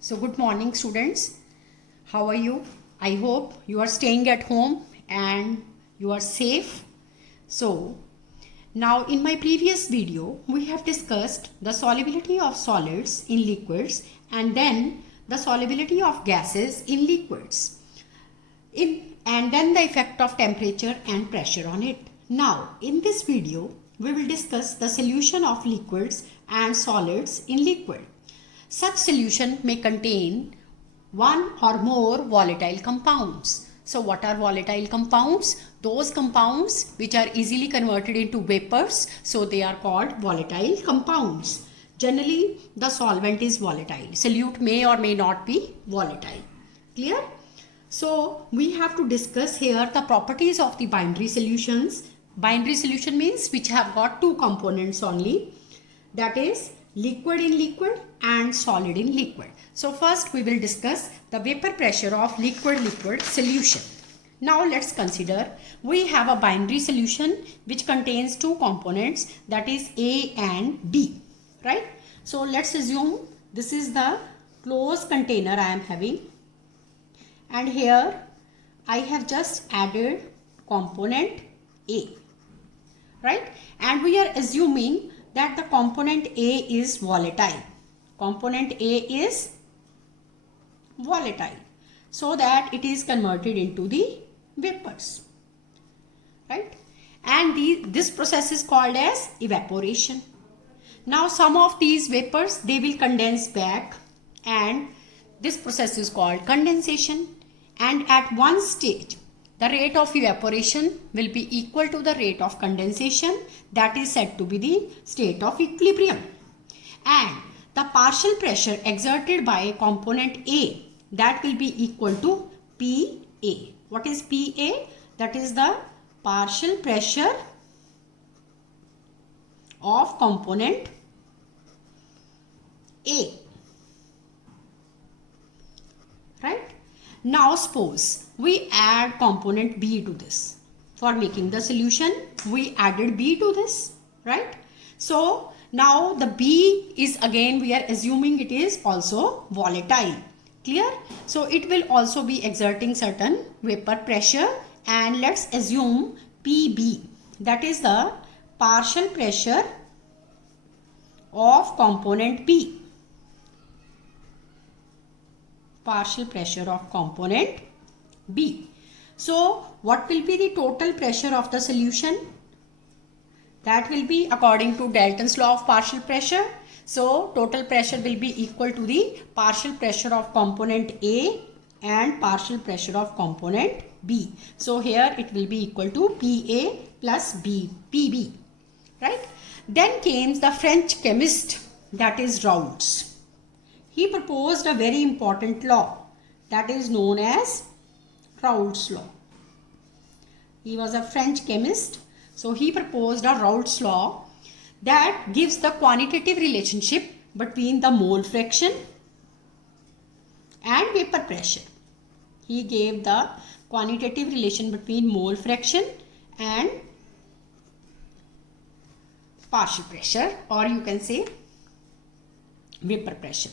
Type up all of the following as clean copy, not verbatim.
So good morning students. How are you? I hope you are staying at home and you are safe. So now in my previous video we have discussed the solubility of solids in liquids and then the solubility of gases in liquids. And then the effect of temperature and pressure on it. Now in this video we will discuss the solution of liquids and solids in liquid. Such solution may contain one or more volatile compounds. So what are volatile compounds? Those compounds which are easily converted into vapors, so they are called volatile compounds. Generally the solvent is volatile. Solute may or may not be volatile. Clear? So we have to discuss here the properties of the binary solutions. Binary solution means which have got two components only, that is liquid in liquid and solid in liquid. So first we will discuss the vapor pressure of liquid-liquid solution. Now let's consider we have a binary solution which contains two components, that is A and B, right? So let's assume this is the closed container I am having, and here I have just added component A, right? And we are assuming that the component A is volatile. Component A is volatile, so that it is converted into the vapors, right? And this process is called as evaporation. Now some of these vapors, they will condense back, and this process is called condensation. And at one stage the rate of evaporation will be equal to the rate of condensation, that is said to be the state of equilibrium. And the partial pressure exerted by component A, that will be equal to PA. What is PA? That is the partial pressure of component A, right? Now suppose we add component B to this. For making the solution, we added B to this, right? So now the B is, again we are assuming it is also volatile. Clear? So it will also be exerting certain vapor pressure, and let's assume PB, that is the partial pressure of component B. Partial pressure of component B. So what will be the total pressure of the solution? That will be according to Dalton's law of partial pressure. So total pressure will be equal to the partial pressure of component A and partial pressure of component B. So here it will be equal to PA plus PB, right? Then came the French chemist, that is Raoult. He proposed a very important law that is known as Raoult's law. He was a French chemist, so he proposed a Raoult's law that gives the quantitative relationship between the mole fraction and vapor pressure. He gave the quantitative relation between mole fraction and partial pressure, or you can say vapor pressure,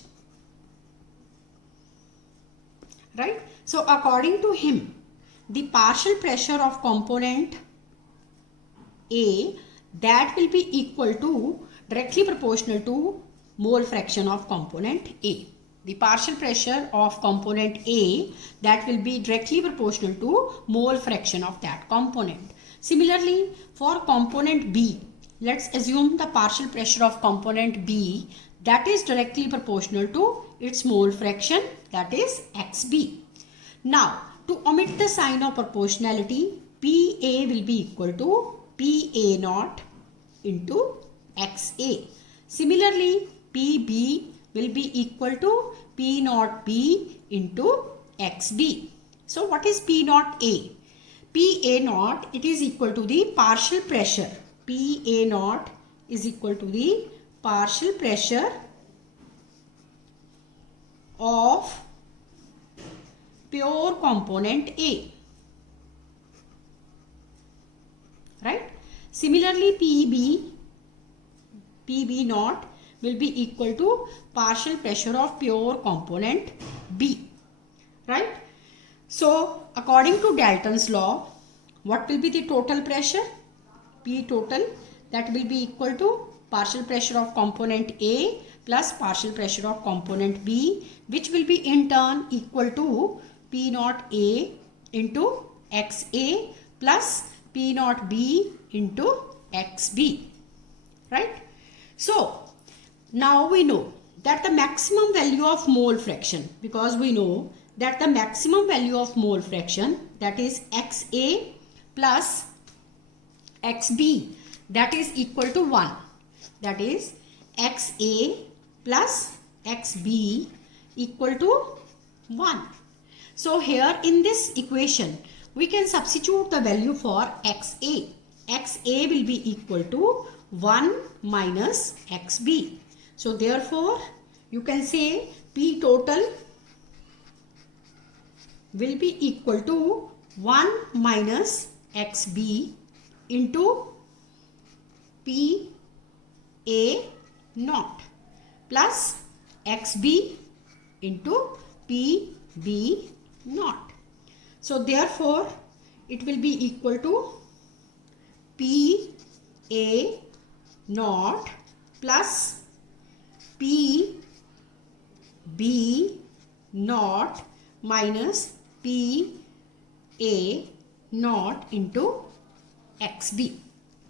right? So according to him, the partial pressure of component A, that will be equal to, directly proportional to mole fraction of component A. The partial pressure of component A, that will be directly proportional to mole fraction of that component. Similarly for component B, let's assume the partial pressure of component B, that is directly proportional to its mole fraction, that is XB. Now to omit the sign of proportionality, PA will be equal to PA naught into XA. Similarly PB will be equal to P naught B into XB. So what is P naught A? PA naught, it is equal to the partial pressure. PA naught is equal to the partial pressure of pure component A, right? Similarly PB naught will be equal to partial pressure of pure component B, right? So according to Dalton's law, what will be the total pressure? P total, that will be equal to partial pressure of component A plus partial pressure of component B, which will be in turn equal to P naught A into XA plus P naught B into XB, right? So now we know that the maximum value of mole fraction, because we know that the maximum value of mole fraction, that is XA plus XB, that is equal to 1. That is XA plus XB equal to 1. So here in this equation, we can substitute the value for XA. XA will be equal to 1 minus XB. So therefore, you can say P total will be equal to 1 minus XB into P A naught plus XB into P B naught. So therefore, it will be equal to P A naught plus P B naught minus P A naught into XB,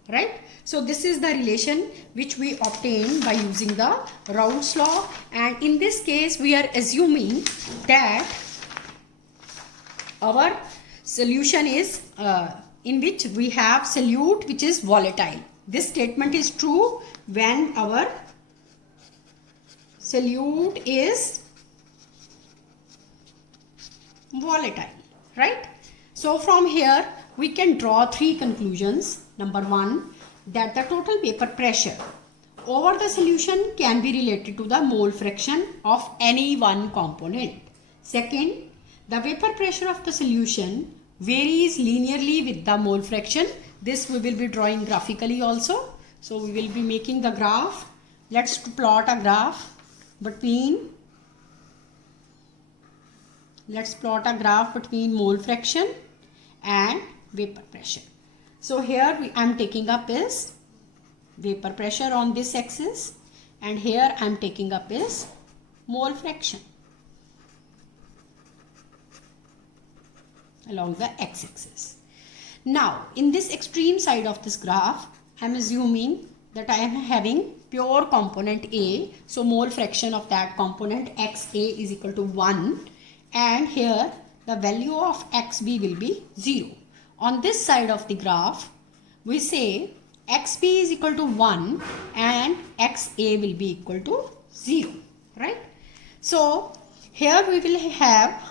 right? So this is the relation which we obtain by using the Raoult's law, and in this case we are assuming that our solution is in which we have solute which is volatile. This statement is true when our solute is volatile, right? So from here we can draw three conclusions. Number one, that the total vapor pressure over the solution can be related to the mole fraction of any one component. Second, the vapor pressure of the solution varies linearly with the mole fraction. This we will be drawing graphically also. So we will be making the graph. Let's plot a graph between mole fraction and vapor pressure. So here I am taking up is vapor pressure on this axis, and here I am taking up is mole fraction along the x-axis. Now in this extreme side of this graph, I am assuming that I am having pure component A, so mole fraction of that component XA is equal to 1, and here the value of XB will be 0. On this side of the graph, we say XB is equal to 1 and XA will be equal to 0, right? So here we will have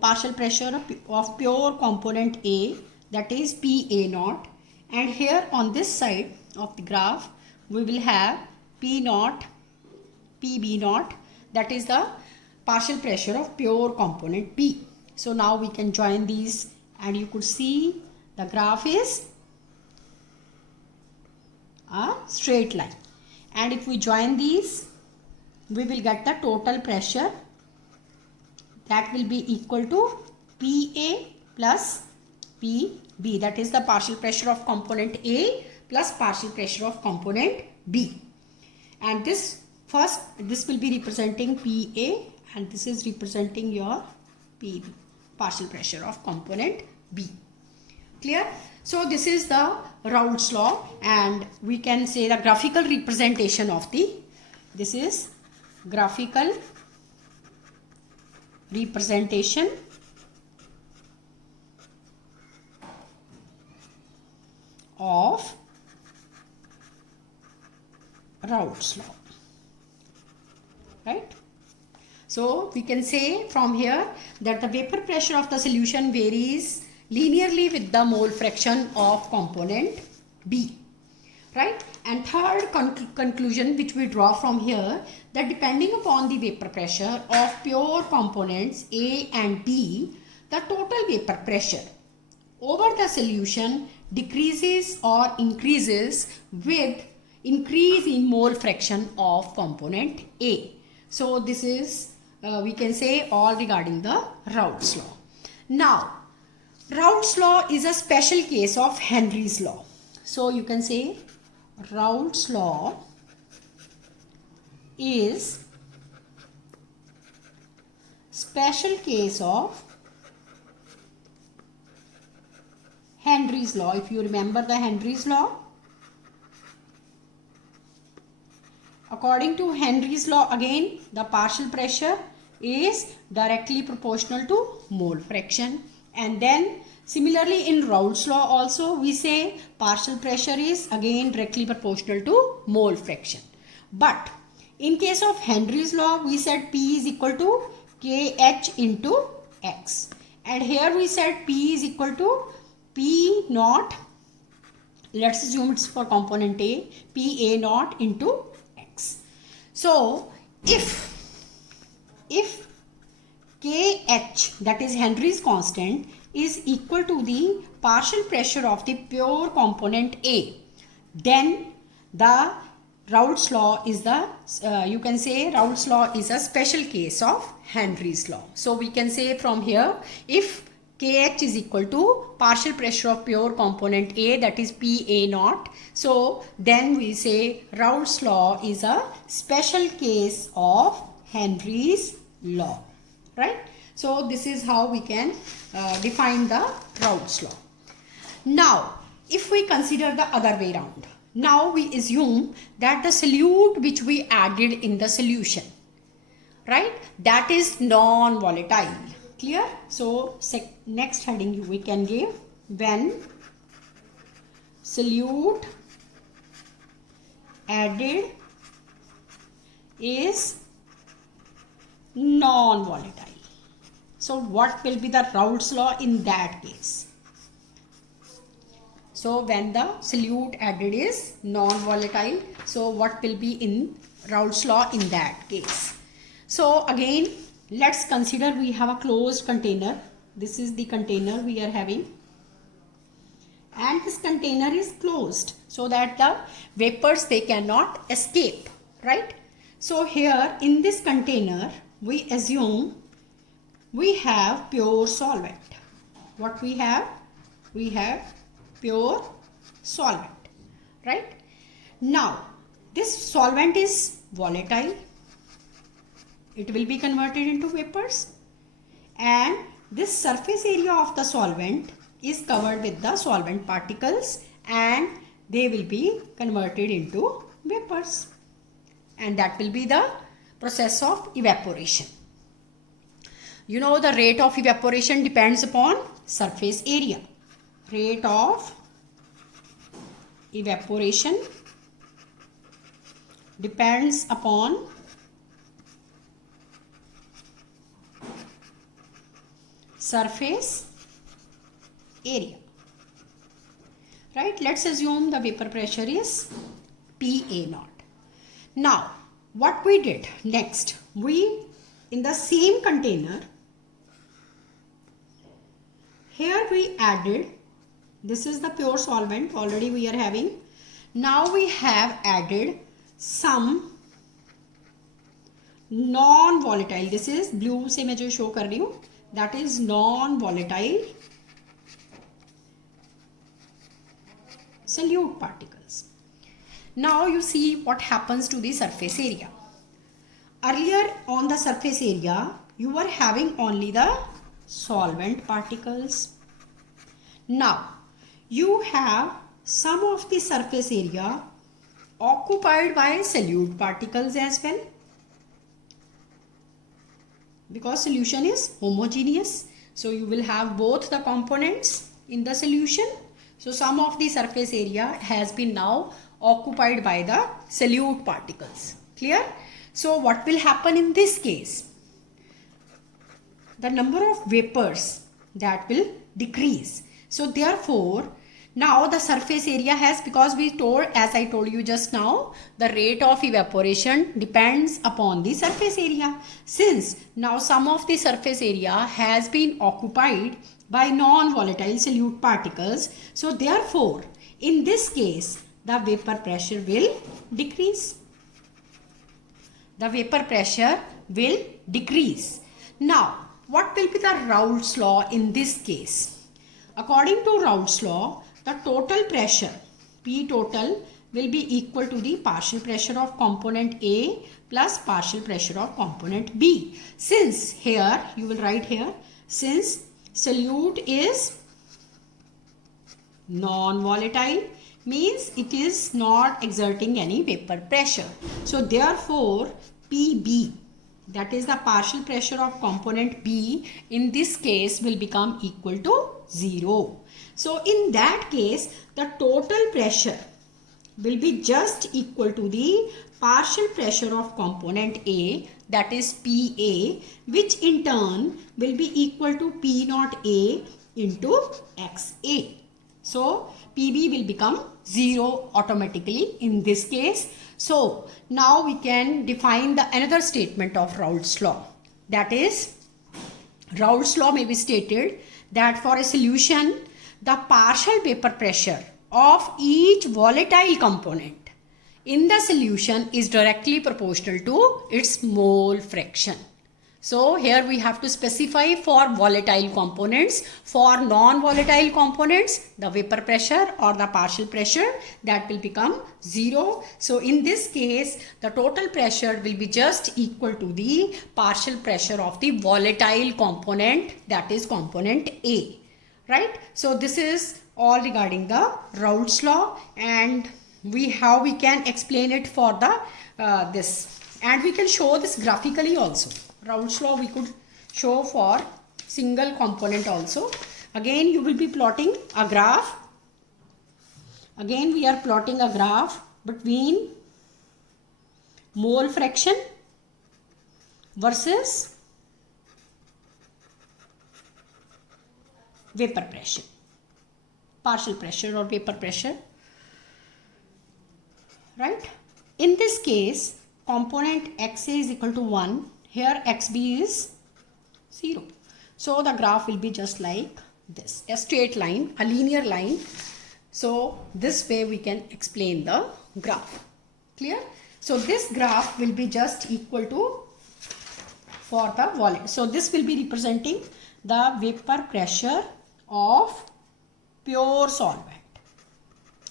partial pressure of pure component A, that is PA naught, and here on this side of the graph we will have P naught, PB naught, that is the partial pressure of pure component B. So now we can join these, and you could see the graph is a straight line, and if we join these we will get the total pressure, that will be equal to PA plus PB, that is the partial pressure of component A plus partial pressure of component B. And this will be representing PA, and this is representing your PB, partial pressure of component B. Clear? So this is the Raoult's law, and we can say the graphical representation of this is graphical representation of Raoult's law, right? So we can say from here that the vapor pressure of the solution varies linearly with the mole fraction of component B, right? And third conclusion which we draw from here, that depending upon the vapor pressure of pure components A and B, the total vapor pressure over the solution decreases or increases with increase in mole fraction of component A. So this is we can say all regarding the Raoult's law. Now Raoult's law is a special case of Henry's law. So you can say Raoult's law is special case of Henry's law. If you remember the Henry's law, according to Henry's law, again the partial pressure is directly proportional to mole fraction, and then similarly in Raoult's law also we say partial pressure is again directly proportional to mole fraction. But in case of Henry's law we said P is equal to KH into X, and here we said P is equal to P naught, let's assume it's for component A, P A naught into X. So if KH, that is Henry's constant, is equal to the partial pressure of the pure component A, then the Raoult's law is the you can say Raoult's law is a special case of Henry's law. So we can say from here, if KH is equal to partial pressure of pure component A, that is PA naught, so then we say Raoult's law is a special case of Henry's law, right? So this is how we can define the Raoult's law. Now if we consider the other way around, now we assume that the solute which we added in the solution, right, that is non-volatile. Clear? So next heading we can give when solute added is non-volatile. So what will be the Raoult's law in that case? So when the solute added is non-volatile, so what will be in Raoult's law in that case? So again, let's consider we have a closed container. This is the container we are having, and this container is closed so that the vapors, they cannot escape, right? So here in this container we assume we have pure solvent. What we have? We have pure solvent, right? Now this solvent is volatile, it will be converted into vapors, and this surface area of the solvent is covered with the solvent particles, and they will be converted into vapors, and that will be the process of evaporation. You know, the rate of evaporation depends upon surface area. Rate of evaporation depends upon surface area, right? Let's assume the vapor pressure is PA naught. Now what we did next, we in the same container, here we added, this is the pure solvent already we are having. Now we have added some non-volatile, this is blue से मैं जो show कर रही हूँ, that is non-volatile solute particles. Now you see what happens to the surface area. Earlier on the surface area you were having only the solvent particles. Now you have some of the surface area occupied by solute particles as well, because solution is homogeneous, so you will have both the components in the solution. So some of the surface area has been now occupied by the solute particles. Clear? So what will happen in this case? The number of vapors, that will decrease. So therefore now the surface area has, because we told, as I told you just now, the rate of evaporation depends upon the surface area. Since now some of the surface area has been occupied by non-volatile solute particles, so therefore in this case the vapor pressure will decrease. The vapor pressure will decrease. Now, what will be the Raoult's law in this case? According to Raoult's law, the total pressure, P total, will be equal to the partial pressure of component A plus partial pressure of component B. Since here, you will write here, since solute is non-volatile, means it is not exerting any vapor pressure. So therefore, PB, that is the partial pressure of component B, in this case will become equal to 0. So in that case, the total pressure will be just equal to the partial pressure of component A, that is PA, which in turn will be equal to P naught A into XA. So PB will become 0 automatically in this case. So now we can define the another statement of Raoult's law. That is, Raoult's law may be stated that for a solution, the partial vapor pressure of each volatile component in the solution is directly proportional to its mole fraction. So here we have to specify for volatile components. For non-volatile components, the vapor pressure or the partial pressure, that will become 0. So in this case, the total pressure will be just equal to the partial pressure of the volatile component, that is component A. Right? So this is all regarding the Raoult's law, and how we can explain it for the this, and we can show this graphically also. Raoult's law we could show for single component also. Again you will be plotting a graph. Again we are plotting a graph between mole fraction versus vapor pressure, partial pressure or vapor pressure. Right? In this case, component XA is equal to 1. Here XB is 0. So the graph will be just like this, a straight line, a linear line. So this way we can explain the graph. Clear? So this graph will be just equal to for the volume. So this will be representing the vapor pressure of pure solvent,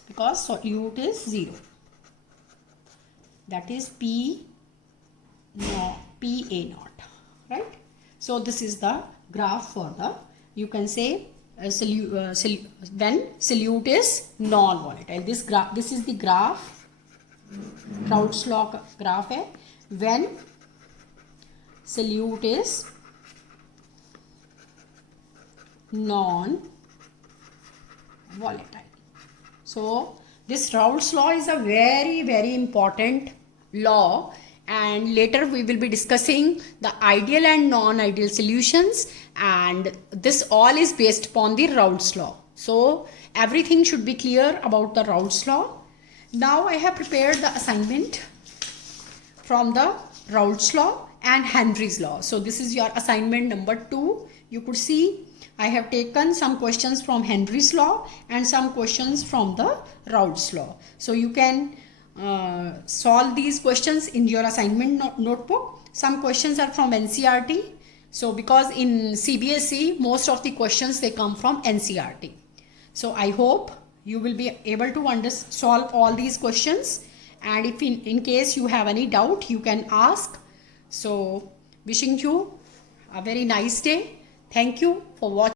because solute is 0. That is PA naught, right? So this is the graph for the, you can say when solute is non-volatile. This is the graph, Raoult's law graph है, when solute is non-volatile. So this Raoult's law is a very, very important law, and later we will be discussing the ideal and non-ideal solutions, and this all is based upon the Raoult's law. So everything should be clear about the Raoult's law. Now I have prepared the assignment from the Raoult's law and Henry's law. So this is your assignment number 2. You could see I have taken some questions from Henry's law and some questions from the Raoult's law. So you can solve these questions in your assignment notebook. Some questions are from NCERT. So because in CBSE, most of the questions they come from NCERT. So I hope you will be able to solve all these questions. And if in case you have any doubt, you can ask. So wishing you a very nice day. Thank you for watching.